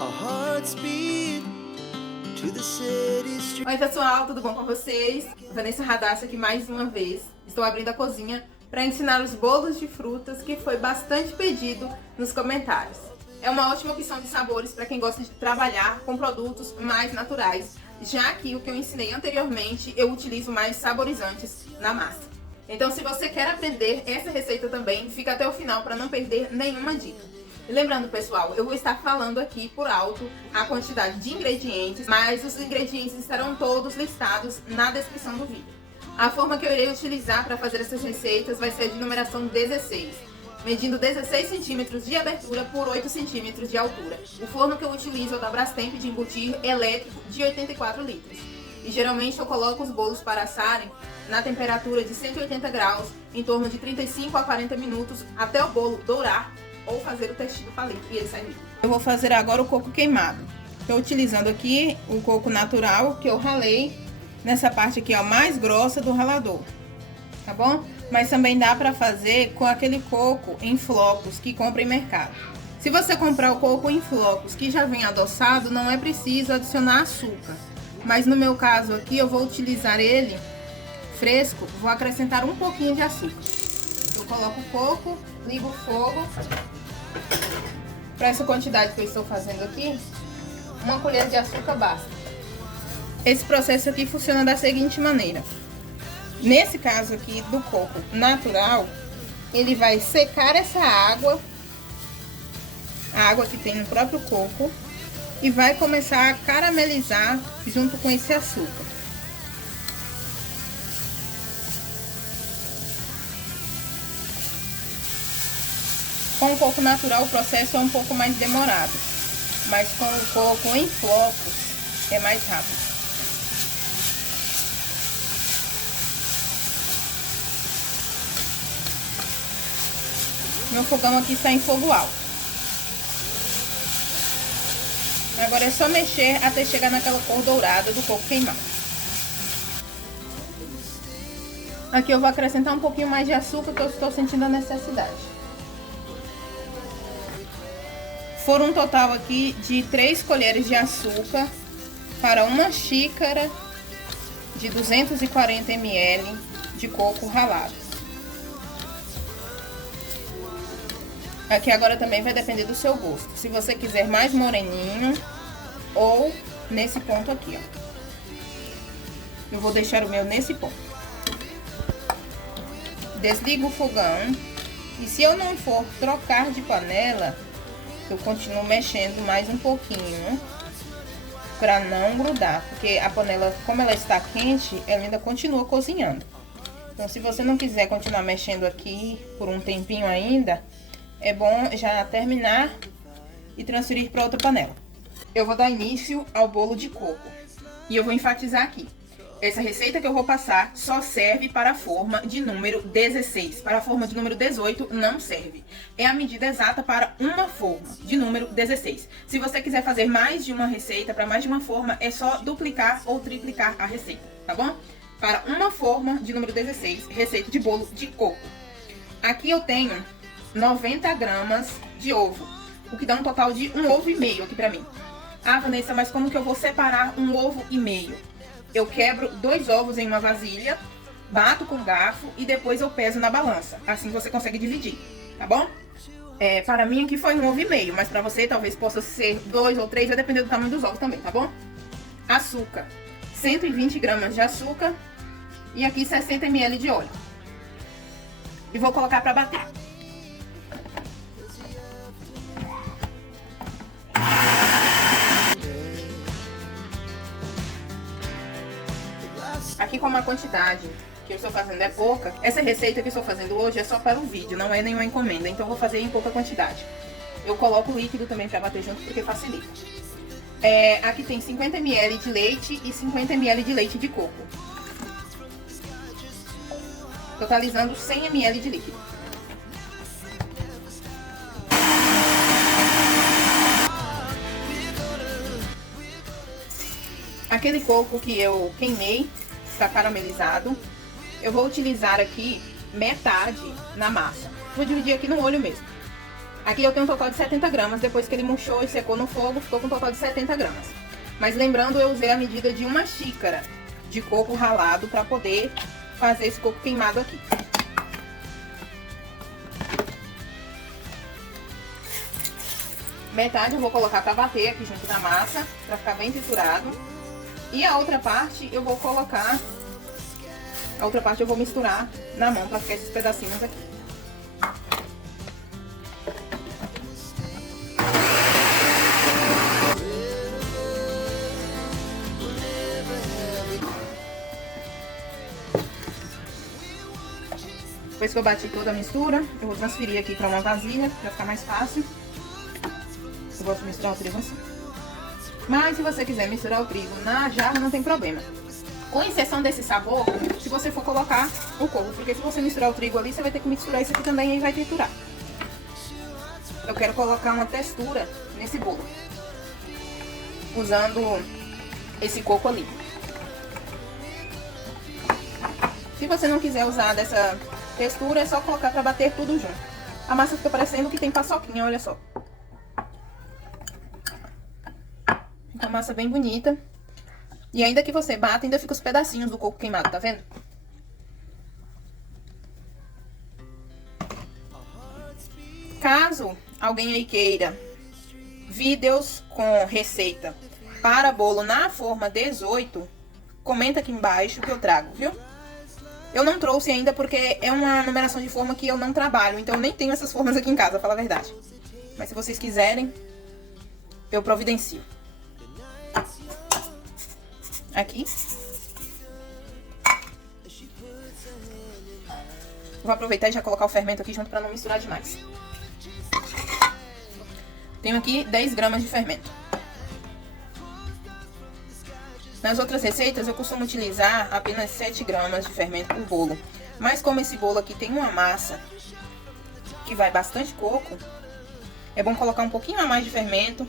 our hearts beat to the city street. Oi pessoal, tudo bom com vocês? Vanessa Radassa aqui mais uma vez. Estou abrindo a cozinha para ensinar os bolos de frutas, que foi bastante pedido nos comentários. É uma ótima opção de sabores para quem gosta de trabalhar com produtos mais naturais, já que o que eu ensinei anteriormente eu utilizo mais saborizantes na massa. Então, se você quer aprender essa receita também, fica até o final para não perder nenhuma dica. E lembrando, pessoal, eu vou estar falando aqui por alto a quantidade de ingredientes, mas os ingredientes estarão todos listados na descrição do vídeo. A forma que eu irei utilizar para fazer essas receitas vai ser de numeração 16, medindo 16 centímetros de abertura por 8 centímetros de altura. O forno que eu utilizo é o da Brastemp de embutir elétrico de 84 litros. E geralmente eu coloco os bolos para assarem na temperatura de 180 graus, em torno de 35 a 40 minutos, até o bolo dourar ou fazer o testinho do palito e ele sair líquido. Eu vou fazer agora o coco queimado. Estou utilizando aqui o coco natural que eu ralei nessa parte aqui, ó, mais grossa do ralador, tá bom? Mas também dá para fazer com aquele coco em flocos que compra em mercado. Se você comprar o coco em flocos que já vem adoçado, não é preciso adicionar açúcar. Mas no meu caso aqui, eu vou utilizar ele fresco, vou acrescentar um pouquinho de açúcar. Eu coloco o coco, ligo o fogo. Para essa quantidade que eu estou fazendo aqui, uma colher de açúcar basta. Esse processo aqui funciona da seguinte maneira. Nesse caso aqui do coco natural, ele vai secar essa água, a água que tem no próprio coco, e vai começar a caramelizar junto com esse açúcar. Com o coco natural o processo é um pouco mais demorado, mas com o coco em flocos é mais rápido. Meu fogão aqui está em fogo alto. Agora é só mexer até chegar naquela cor dourada do coco queimado. Aqui eu vou acrescentar um pouquinho mais de açúcar, que eu estou sentindo a necessidade. For um total aqui de 3 colheres de açúcar para uma xícara de 240 ml de coco ralado. Aqui agora também vai depender do seu gosto. Se você quiser mais moreninho ou nesse ponto aqui, ó. Eu vou deixar o meu nesse ponto. Desligo o fogão. E se eu não for trocar de panela, eu continuo mexendo mais um pouquinho para não grudar, porque a panela, como ela está quente, ela ainda continua cozinhando. Então, se você não quiser continuar mexendo aqui por um tempinho ainda, é bom já terminar e transferir para outra panela. Eu vou dar início ao bolo de coco. E eu vou enfatizar aqui. Essa receita que eu vou passar só serve para a forma de número 16. Para a forma de número 18 não serve. É a medida exata para uma forma de número 16. Se você quiser fazer mais de uma receita para mais de uma forma, é só duplicar ou triplicar a receita, tá bom? Para uma forma de número 16, receita de bolo de coco. Aqui eu tenho 90 gramas de ovo, o que dá um total de 1,5 ovo aqui pra mim. Ah, Vanessa, mas como que eu vou separar 1,5 ovo? Eu quebro 2 ovos em uma vasilha, bato com garfo e depois eu peso na balança. Assim você consegue dividir, tá bom? Para mim aqui foi 1,5 ovo, mas pra você talvez possa ser 2 ou 3, vai depender do tamanho dos ovos também, tá bom? Açúcar, 120 gramas de açúcar e aqui 60 ml de óleo. E vou colocar pra bater. Aqui, como a quantidade que eu estou fazendo é pouca, essa receita que eu estou fazendo hoje é só para o vídeo, não é nenhuma encomenda, então eu vou fazer em pouca quantidade. Eu coloco líquido também para bater junto, porque facilita. Aqui tem 50 ml de leite e 50 ml de leite de coco, totalizando 100 ml de líquido. Aquele coco que eu queimei está caramelizado. Eu vou utilizar aqui metade na massa. Vou dividir aqui no olho mesmo. Aqui eu tenho um total de 70 gramas, depois que ele murchou e secou no fogo, ficou com um total de 70 gramas. Mas lembrando, eu usei a medida de 1 xícara de coco ralado para poder fazer esse coco queimado aqui. Metade eu vou colocar para bater aqui junto na massa, para ficar bem triturado. E a outra parte eu vou colocar, a outra parte eu vou misturar na mão para ficar esses pedacinhos aqui. Depois que eu bati toda a mistura, eu vou transferir aqui para uma vasilha, para ficar mais fácil. Eu gosto de misturar o trigo assim. Mas se você quiser misturar o trigo na jarra, não tem problema. Com exceção desse sabor, se você for colocar o coco, porque se você misturar o trigo ali, você vai ter que misturar isso aqui também e aí vai triturar. Eu quero colocar uma textura nesse bolo, usando esse coco ali. Se você não quiser usar dessa textura, é só colocar para bater tudo junto. A massa fica parecendo que tem paçoquinha, olha só. Fica uma massa bem bonita. E ainda que você bata, ainda fica os pedacinhos do coco queimado, tá vendo? Caso alguém aí queira vídeos com receita para bolo na forma 18, comenta aqui embaixo que eu trago, viu? Eu não trouxe ainda porque é uma numeração de forma que eu não trabalho, então eu nem tenho essas formas aqui em casa, pra falar a verdade. Mas se vocês quiserem, eu providencio. Aqui. Vou aproveitar e já colocar o fermento aqui junto pra não misturar demais. Tenho aqui 10 gramas de fermento. Nas outras receitas eu costumo utilizar apenas 7 gramas de fermento por bolo. Mas como esse bolo aqui tem uma massa que vai bastante coco, é bom colocar um pouquinho a mais de fermento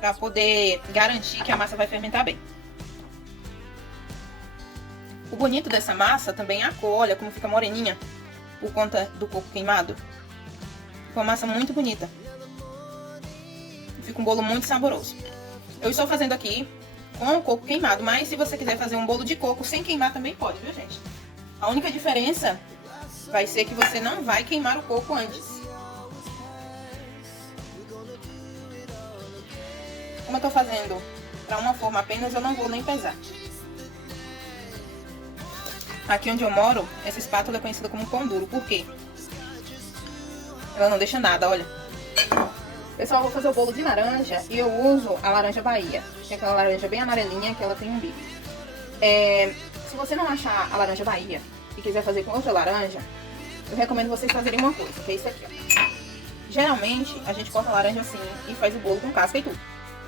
para poder garantir que a massa vai fermentar bem. O bonito dessa massa também é a cor, olha como fica moreninha por conta do coco queimado. Fica uma massa muito bonita. Fica um bolo muito saboroso. Eu estou fazendo aqui com o coco queimado, mas se você quiser fazer um bolo de coco sem queimar também pode, viu, gente? A única diferença vai ser que você não vai queimar o coco antes. Como eu tô fazendo para uma forma apenas, eu não vou nem pesar. Aqui onde eu moro, essa espátula é conhecida como pão duro. Por quê? Ela não deixa nada, olha. Pessoal, eu vou fazer o bolo de laranja e eu uso a laranja Bahia, que é aquela laranja bem amarelinha que ela tem um bico. Se você não achar a laranja Bahia e quiser fazer com outra laranja, eu recomendo vocês fazerem uma coisa, que é isso aqui, ó. Geralmente, a gente corta a laranja assim e faz o bolo com casca e tudo,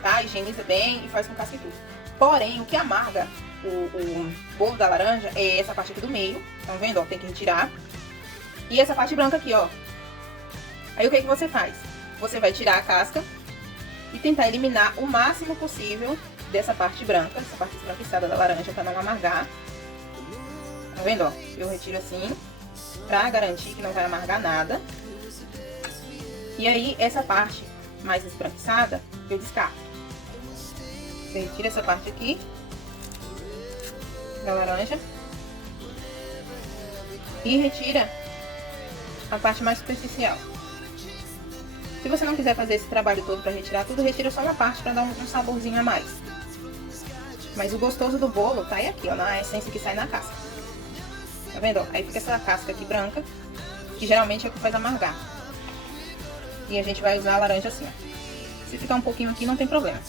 tá? Higieniza bem e faz com casca e tudo. Porém, o que amarga o bolo da laranja é essa parte aqui do meio, estão vendo? Ó, tem que retirar. E essa parte branca aqui, ó. Aí o que você faz? Você vai tirar a casca e tentar eliminar o máximo possível dessa parte branca, essa parte esbranquiçada da laranja, para não amargar. Tá vendo, ó? Eu retiro assim, pra garantir que não vai amargar nada. E aí, essa parte mais esbranquiçada, eu descarto. Você retira essa parte aqui da laranja e retira a parte mais superficial. Se você não quiser fazer esse trabalho todo para retirar tudo, retira só uma parte para dar um saborzinho a mais. Mas o gostoso do bolo tá aí aqui, ó, na essência que sai na casca. Tá vendo, ó? Aí fica essa casca aqui branca, que geralmente é o que faz amargar. E a gente vai usar a laranja assim, ó. Se ficar um pouquinho aqui, não tem problema.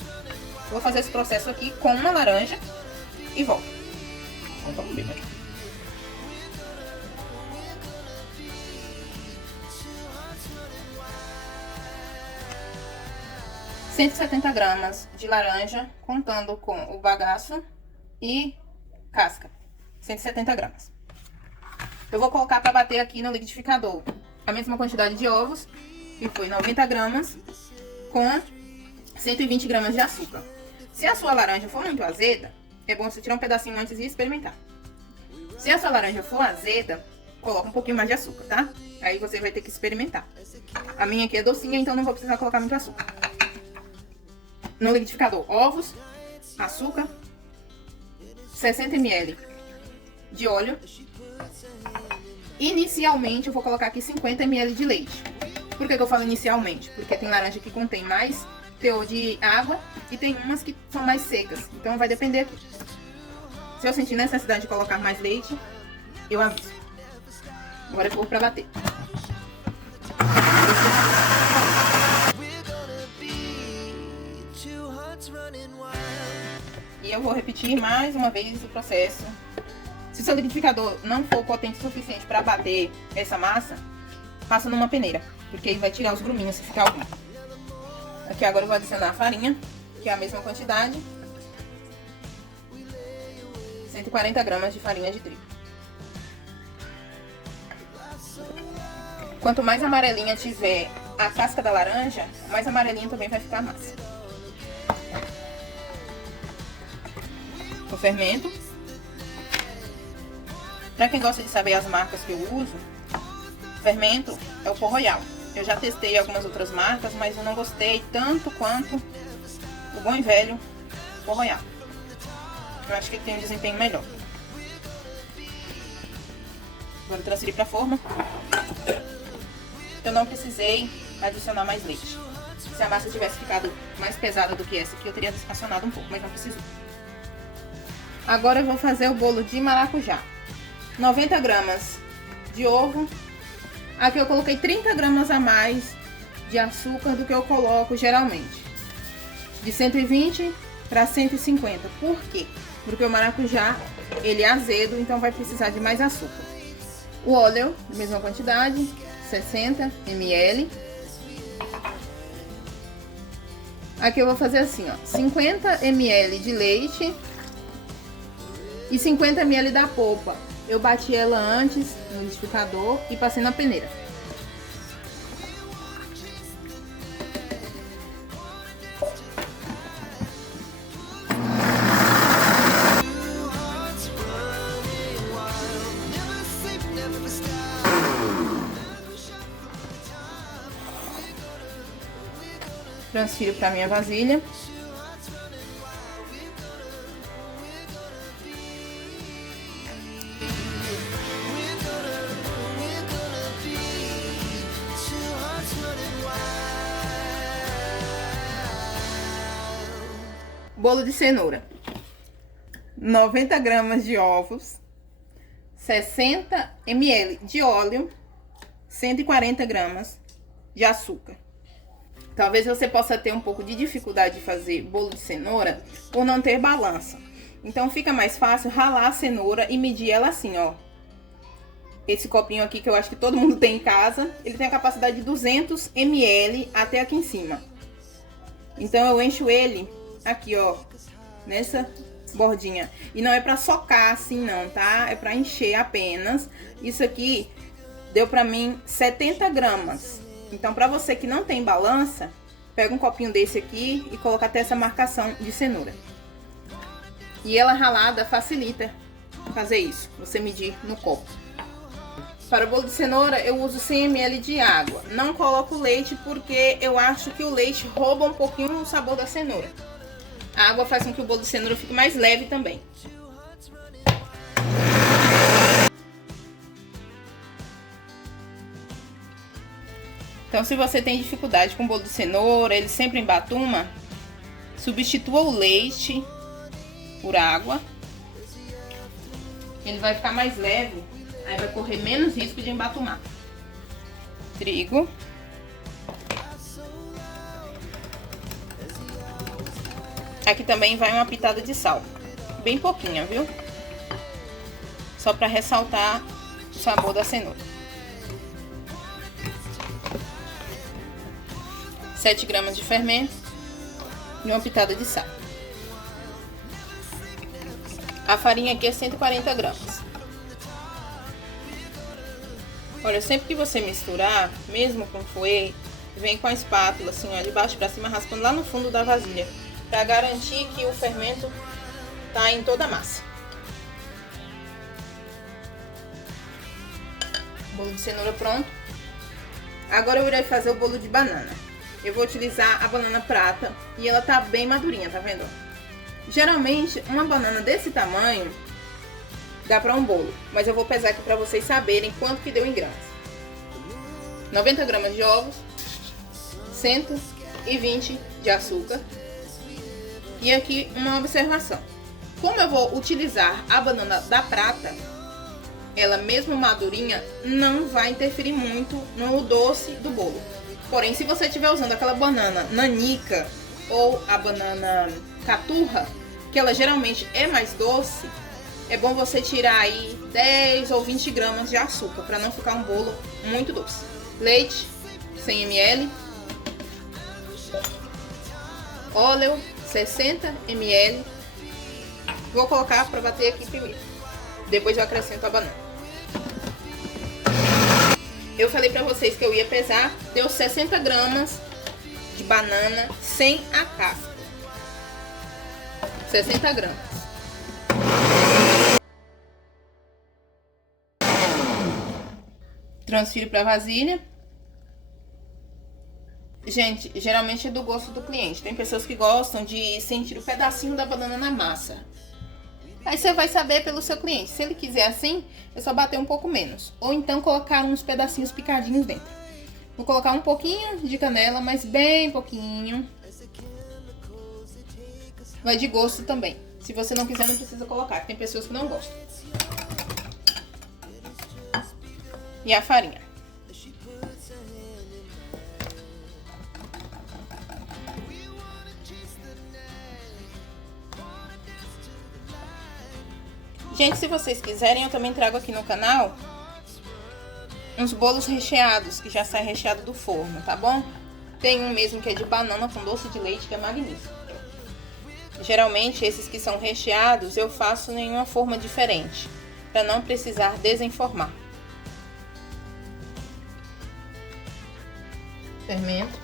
Eu vou fazer esse processo aqui com uma laranja e volto. Vamos ver aqui. R$ 170 gramas de laranja, contando com o bagaço e casca. 170 gramas. Eu vou colocar para bater aqui no liquidificador a mesma quantidade de ovos, que foi 90 gramas, com 120 gramas de açúcar. Se a sua laranja for muito azeda, é bom você tirar um pedacinho antes e experimentar. Se a sua laranja for azeda, coloca um pouquinho mais de açúcar, tá? Aí você vai ter que experimentar. A minha aqui é docinha, então não vou precisar colocar muito açúcar. No liquidificador, ovos, açúcar, 60 ml de óleo. Inicialmente eu vou colocar aqui 50 ml de leite. Por que eu falo inicialmente? Porque tem laranja que contém mais teor de água e tem umas que são mais secas. Então vai depender aqui. Se eu sentir necessidade de colocar mais leite, eu aviso. Agora eu vou pra bater. E eu vou repetir mais uma vez o processo. Se o seu liquidificador não for potente o suficiente para bater essa massa, passa numa peneira, porque aí vai tirar os gruminhos se ficar algum. Aqui agora eu vou adicionar a farinha, que é a mesma quantidade. 140 gramas de farinha de trigo. Quanto mais amarelinha tiver a casca da laranja, mais amarelinha também vai ficar a massa. O fermento. Para quem gosta de saber as marcas que eu uso, fermento é o Pó Royal. Eu já testei algumas outras marcas, mas eu não gostei tanto quanto o bom e velho Pó Royal. Eu acho que ele tem um desempenho melhor. Agora transferir para a forma. Eu não precisei adicionar mais leite. Se a massa tivesse ficado mais pesada do que essa aqui, eu teria adicionado um pouco, mas não precisou. Agora eu vou fazer o bolo de maracujá. 90 gramas de ovo. Aqui eu coloquei 30 gramas a mais de açúcar do que eu coloco geralmente. De 120 para 150. Por quê? Porque o maracujá, ele é azedo, então vai precisar de mais açúcar. O óleo, mesma quantidade, 60 ml. Aqui eu vou fazer assim, ó, 50 ml de leite e 50 ml da polpa. Eu bati ela antes no liquidificador e passei na peneira. Transfiro para minha vasilha. Bolo de cenoura. 90 gramas de ovos, 60 ml de óleo, 140 gramas de açúcar. Talvez você possa ter um pouco de dificuldade de fazer bolo de cenoura por não ter balança. Então fica mais fácil ralar a cenoura e medir ela assim, ó. Esse copinho aqui que eu acho que todo mundo tem em casa, ele tem a capacidade de 200 ml até aqui em cima. Então eu encho ele aqui, ó, nessa bordinha. E não é pra socar assim não, tá? É pra encher apenas. Isso aqui deu pra mim 70 gramas. Então, pra você que não tem balança, pega um copinho desse aqui e coloca até essa marcação de cenoura. E ela ralada facilita fazer isso, você medir no copo. Para o bolo de cenoura, eu uso 100 ml de água. Não coloco leite porque eu acho que o leite rouba um pouquinho o sabor da cenoura. A água faz com que o bolo de cenoura fique mais leve também. Então, se você tem dificuldade com bolo de cenoura, ele sempre embatuma, substitua o leite por água. Ele vai ficar mais leve, aí vai correr menos risco de embatumar. Trigo. Aqui também vai uma pitada de sal, bem pouquinha, viu? Só para ressaltar o sabor da cenoura. 7 gramas de fermento e uma pitada de sal. A farinha aqui é 140 gramas. Olha, sempre que você misturar, mesmo com fouet, vem com a espátula assim, ó, de baixo para cima, raspando lá no fundo da vasilha, para garantir que o fermento tá em toda a massa. Bolo de cenoura pronto. Agora eu irei fazer o bolo de banana. Eu vou utilizar a banana prata e ela tá bem madurinha, tá vendo? Geralmente, uma banana desse tamanho dá pra um bolo, mas eu vou pesar aqui pra vocês saberem quanto que deu em gramas. 90 gramas de ovos, 120 de açúcar. E aqui uma observação. Como eu vou utilizar a banana da prata, ela mesmo madurinha não vai interferir muito no doce do bolo. Porém, se você estiver usando aquela banana nanica ou a banana caturra, que ela geralmente é mais doce, é bom você tirar aí 10 ou 20 gramas de açúcar para não ficar um bolo muito doce. Leite, 100 ml. Óleo, 60 ml. Vou colocar para bater aqui primeiro. Depois eu acrescento a banana. Eu falei pra vocês que eu ia pesar. Deu 60 gramas de banana sem a casca. 60 gramas. Transfiro pra vasilha. Gente, geralmente é do gosto do cliente. Tem pessoas que gostam de sentir o pedacinho da banana na massa. Aí você vai saber pelo seu cliente. Se ele quiser assim, é só bater um pouco menos. Ou então colocar uns pedacinhos picadinhos dentro. Vou colocar um pouquinho de canela, mas bem pouquinho. Vai de gosto também. Se você não quiser, não precisa colocar. Tem pessoas que não gostam. E a farinha. Gente, se vocês quiserem, eu também trago aqui no canal uns bolos recheados, que já sai recheado do forno, tá bom? Tem um mesmo que é de banana com doce de leite, que é magnífico. Geralmente, esses que são recheados, eu faço em uma forma diferente, para não precisar desenformar. Fermento.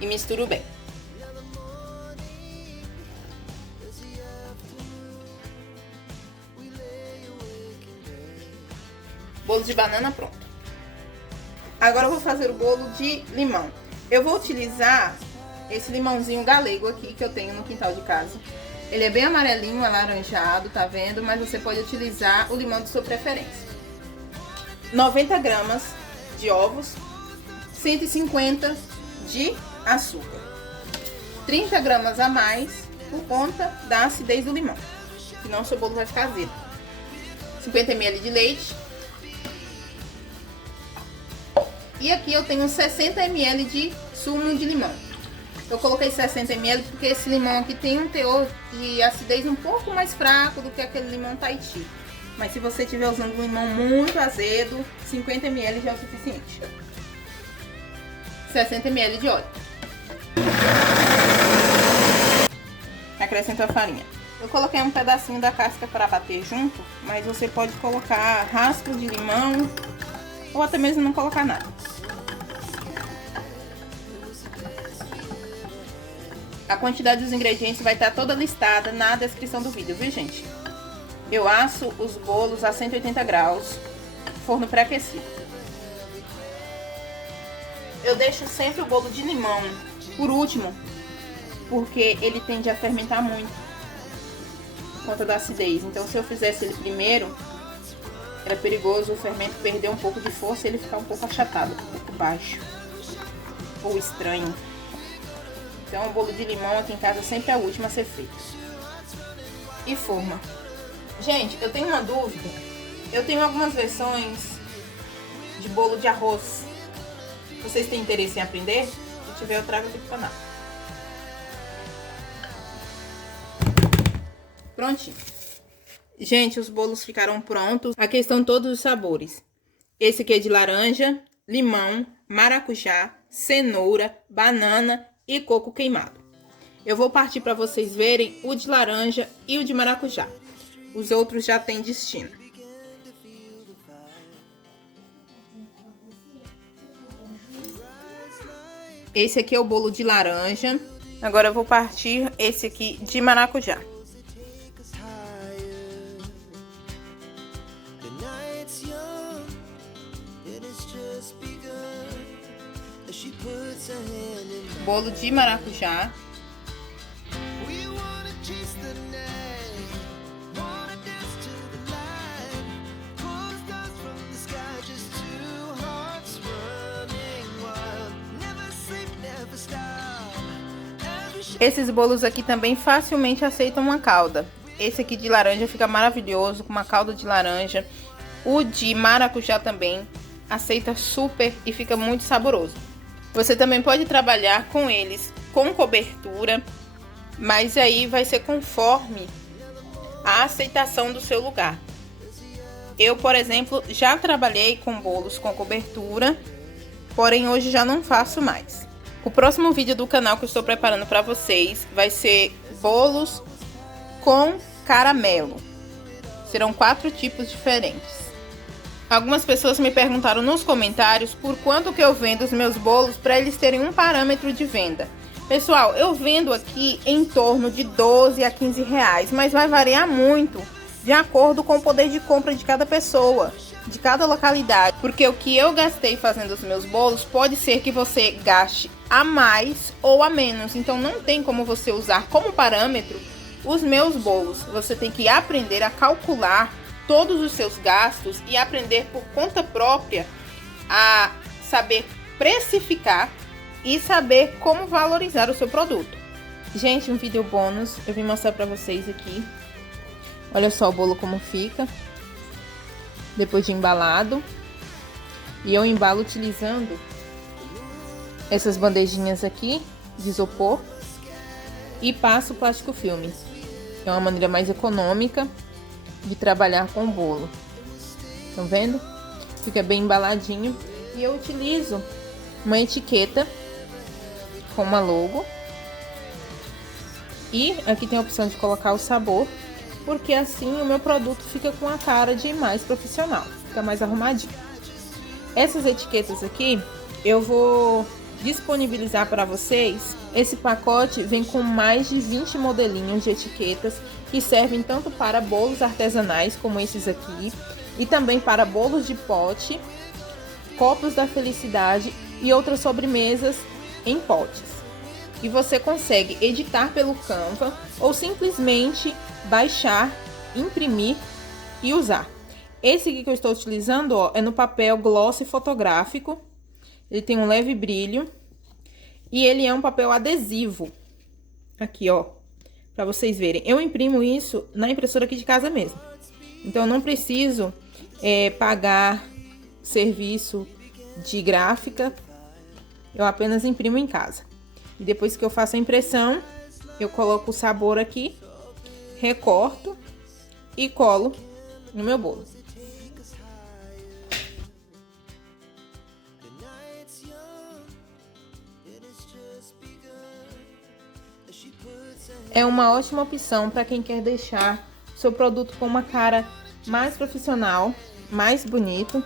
E misturo bem. Bolo de banana pronto. Agora eu vou fazer o bolo de limão. Eu vou utilizar esse limãozinho galego aqui que eu tenho no quintal de casa. Ele é bem amarelinho, alaranjado, tá vendo? Mas você pode utilizar o limão de sua preferência. 90 gramas de ovos, 150 de açúcar. 30 gramas a mais por conta da acidez do limão, senão o seu bolo vai ficar azedo. 50 ml de leite. E aqui eu tenho 60 ml de sumo de limão. Eu coloquei 60 ml porque esse limão aqui tem um teor de acidez um pouco mais fraco do que aquele limão Tahiti. Mas se você estiver usando um limão muito azedo, 50 ml já é o suficiente. 60 ml de óleo. Acrescento a farinha. Eu coloquei um pedacinho da casca para bater junto, mas você pode colocar raspas de limão ou até mesmo não colocar nada. A quantidade dos ingredientes vai estar toda listada na descrição do vídeo, viu, gente? Eu asso os bolos a 180 graus, forno pré-aquecido. Eu deixo sempre o bolo de limão por último, porque ele tende a fermentar muito por conta da acidez. Então, se eu fizesse ele primeiro, era perigoso o fermento perder um pouco de força e ele ficar um pouco achatado, um pouco baixo ou estranho. Então, o bolo de limão aqui em casa sempre é o último a ser feito. E forma. Gente, eu tenho uma dúvida. Eu tenho algumas versões de bolo de arroz. Vocês têm interesse em aprender? Se tiver, eu trago aqui pro canal. Prontinho. Gente, os bolos ficaram prontos. Aqui estão todos os sabores. Esse aqui é de laranja, limão, maracujá, cenoura, banana e coco queimado. Eu vou partir para vocês verem o de laranja e o de maracujá. Os outros já têm destino. Esse aqui é o bolo de laranja. Agora eu vou partir esse aqui de maracujá. bolo de maracujá. We wanna chase the night, wanna dance to the light, pull stars from the sky, just two hearts running wild, never sleep, never stop. Esses bolos aqui também facilmente aceitam uma calda. Esse aqui de laranja fica maravilhoso, com uma calda de laranja. O de maracujá também aceita super e fica muito saboroso. Você também pode trabalhar com eles com cobertura, mas aí vai ser conforme a aceitação do seu lugar. Eu, por exemplo, já trabalhei com bolos com cobertura, porém hoje já não faço mais. O próximo vídeo do canal que eu estou preparando para vocês vai ser bolos com caramelo. Serão 4 tipos diferentes. Algumas pessoas me perguntaram nos comentários por quanto que eu vendo os meus bolos para eles terem um parâmetro de venda. Pessoal, eu vendo aqui em torno de 12 a 15 reais, mas vai variar muito de acordo com o poder de compra de cada pessoa, de cada localidade. Porque o que eu gastei fazendo os meus bolos pode ser que você gaste a mais ou a menos. Então não tem como você usar como parâmetro os meus bolos. Você tem que aprender a calcular todos os seus gastos e aprender por conta própria a saber precificar e saber como valorizar o seu produto. Gente, um vídeo bônus eu vim mostrar para vocês aqui. Olha só o bolo como fica depois de embalado. E eu embalo utilizando essas bandejinhas aqui de isopor e passo plástico filme. É uma maneira mais econômica de trabalhar com o bolo. Estão vendo? Fica bem embaladinho. E eu utilizo uma etiqueta com uma logo. E aqui tem a opção de colocar o sabor, porque assim o meu produto fica com a cara de mais profissional, fica mais arrumadinho. Essas etiquetas aqui eu vou disponibilizar para vocês. Esse pacote vem com mais de 20 modelinhos de etiquetas que servem tanto para bolos artesanais como esses aqui, e também para bolos de pote, copos da felicidade e outras sobremesas em potes. E você consegue editar pelo Canva ou simplesmente baixar, imprimir e usar. Esse aqui que eu estou utilizando, ó, é no papel gloss fotográfico. Ele tem um leve brilho e ele é um papel adesivo. Aqui, ó, para vocês verem. Eu imprimo isso na impressora aqui de casa mesmo. Então, eu não preciso pagar serviço de gráfica. Eu apenas imprimo em casa. E depois que eu faço a impressão, eu coloco o sabor aqui, recorto e colo no meu bolo. É uma ótima opção para quem quer deixar seu produto com uma cara mais profissional, mais bonito,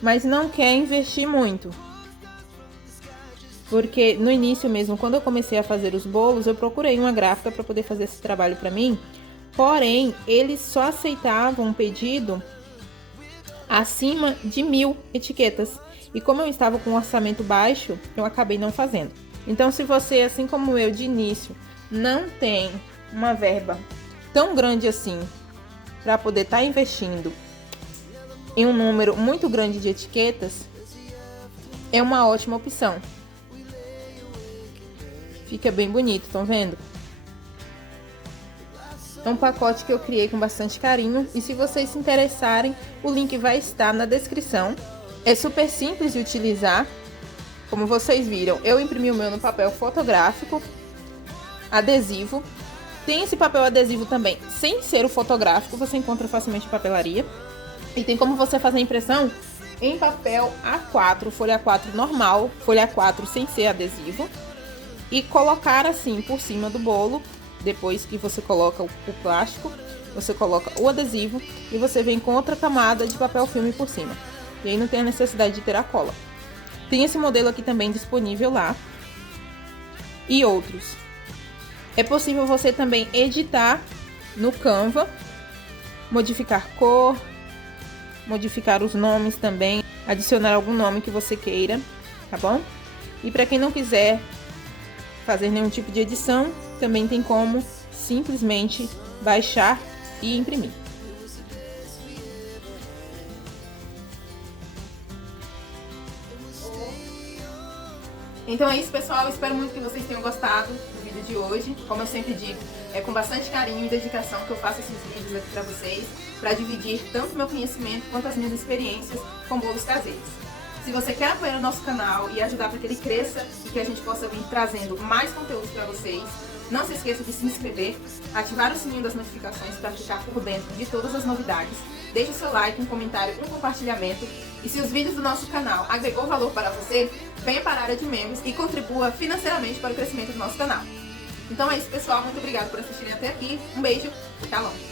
mas não quer investir muito. Porque no início mesmo, quando eu comecei a fazer os bolos, eu procurei uma gráfica para poder fazer esse trabalho para mim. Porém, eles só aceitavam um pedido acima de 1000 etiquetas. E como eu estava com um orçamento baixo, eu acabei não fazendo. Então, se você, assim como eu, de início, não tem uma verba tão grande assim para poder estar investindo em um número muito grande de etiquetas, é uma ótima opção. Fica bem bonito, estão vendo? É um pacote que eu criei com bastante carinho. E se vocês se interessarem, o link vai estar na descrição. É super simples de utilizar. Como vocês viram, eu imprimi o meu no papel fotográfico, adesivo. Tem esse papel adesivo também, sem ser o fotográfico, você encontra facilmente em papelaria. E tem como você fazer a impressão em papel A4, folha A4 normal, folha A4 sem ser adesivo. E colocar assim por cima do bolo. Depois que você coloca o plástico, você coloca o adesivo e você vem com outra camada de papel filme por cima. E aí não tem a necessidade de ter a cola. Tem esse modelo aqui também disponível lá. E outros. É possível você também editar no Canva, modificar cor, modificar os nomes também, adicionar algum nome que você queira, tá bom? E para quem não quiser fazer nenhum tipo de edição, também tem como simplesmente baixar e imprimir. Então é isso, pessoal, eu espero muito que vocês tenham gostado do vídeo de hoje. Como eu sempre digo, é com bastante carinho e dedicação que eu faço esses vídeos aqui pra vocês, para dividir tanto meu conhecimento quanto as minhas experiências com bolos caseiros. Se você quer apoiar o nosso canal e ajudar para que ele cresça e que a gente possa vir trazendo mais conteúdos para vocês, não se esqueça de se inscrever, ativar o sininho das notificações para ficar por dentro de todas as novidades. Deixe o seu like, um comentário, um compartilhamento. E se os vídeos do nosso canal agregou valor para você, venha para a área de membros e contribua financeiramente para o crescimento do nosso canal. Então é isso, pessoal. Muito obrigada por assistirem até aqui. Um beijo. Tchau.